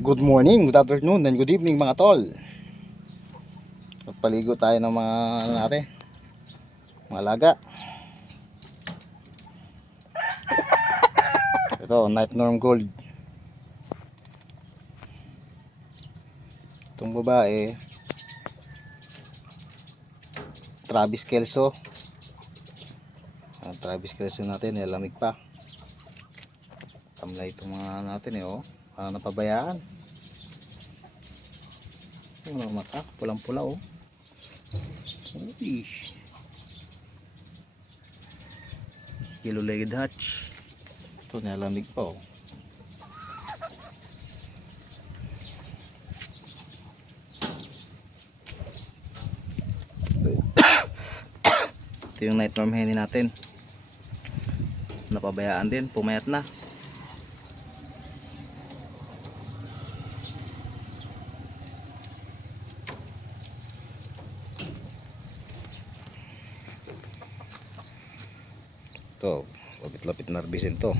Good morning, good afternoon, and good evening mga tol. Paligo tayo ng mga natin, mga alaga. Ito, Night Norm Gold. Itong babae, Travis Kelso. Travis Kelso natin, lamig pa. Tamlay itong mga natin napabayaan. Ano mata, pulang-pula Ish. Yellow-legged hatch. Ito, nalamig pa Ito yung Night Norm Henny natin. Napabayaan din, pumayat na. Ito, lapit-lapit na harbisin to.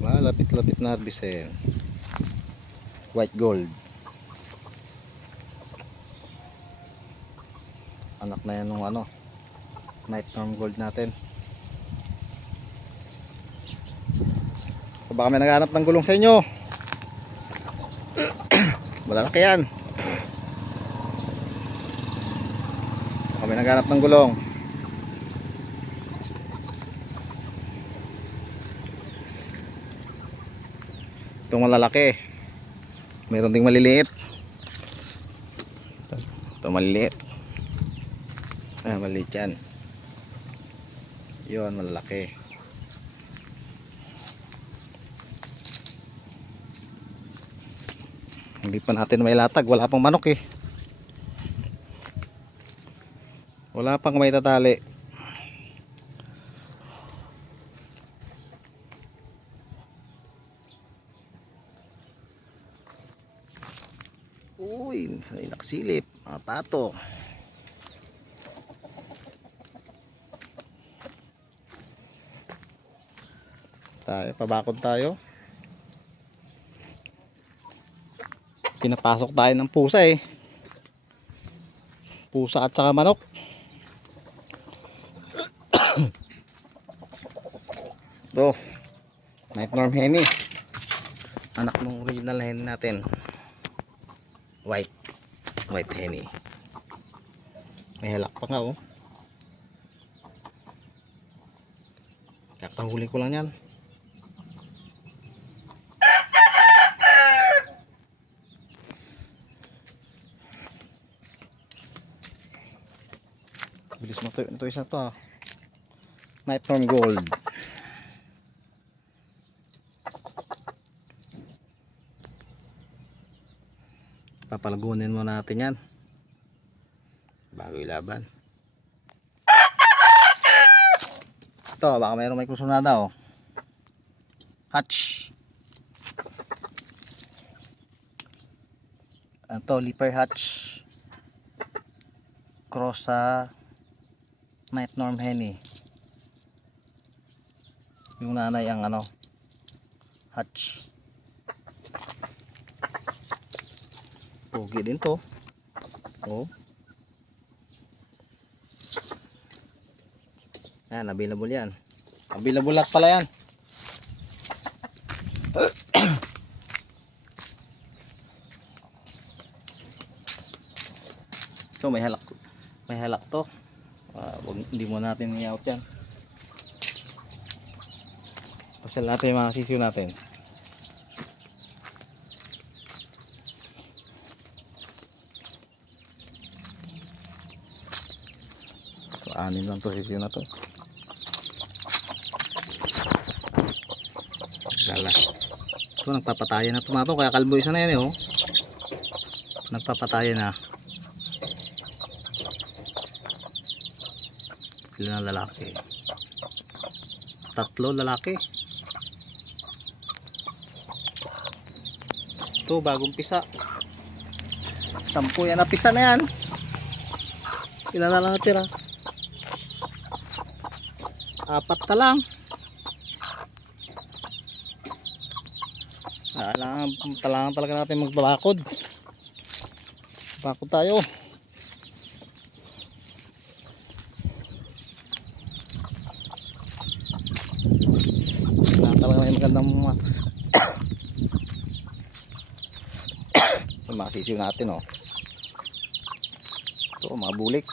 Malapit-lapit na harbisin. White gold. Anak na yan ng Night Norm Gold natin. So, baka may naghanap ng gulong sa inyo. Wala na kayan. Baka may naghanap ng gulong. Itong malalaki, mayroon ding maliliit. Ito maliliit. Maliit yan. Yun, malalaki. Hindi pa natin may latag, wala pang manok wala pang may tatali. Uy, may nakasilip, mga pato. Pabakod tayo. Pinapasok tayo ng pusa Pusa at saka manok. Ito, Night Norm Henny. Anak ng original Henny natin. White Henny. May halak pa nga Kakahuli ko lang yan. Bilis mo ito isa to Night Norm Gold. Papalagunin mo natin yan bago ilaban. Ito, baka mayroong may kusunada hatch. Ito, leaper hatch cross sa Night Norm Henny. Yung nanay ang hatch. Pogi din to. Yan, available yan. Available lahat pala yan. Ito, may halak to. Hindi mo natin i-out yan. Pasal natin yung mga sisiyo natin. So, 6 lang to sisiyo na to. Lala. Ito, nagpapatayan na tumato. Kaya kalbo isa na yan Nagpapatayan na. Sila na lalaki. 3 lalaki. Ito, bagong pisa. 10 yan na pisa na yan. Ilan na lang natira? 4 na lang. Kailangan talaga natin magbabakod. Bakod tayo. Kailangan talaga may magandang yung mga sisiw natin, oh. Ito, mga bulik.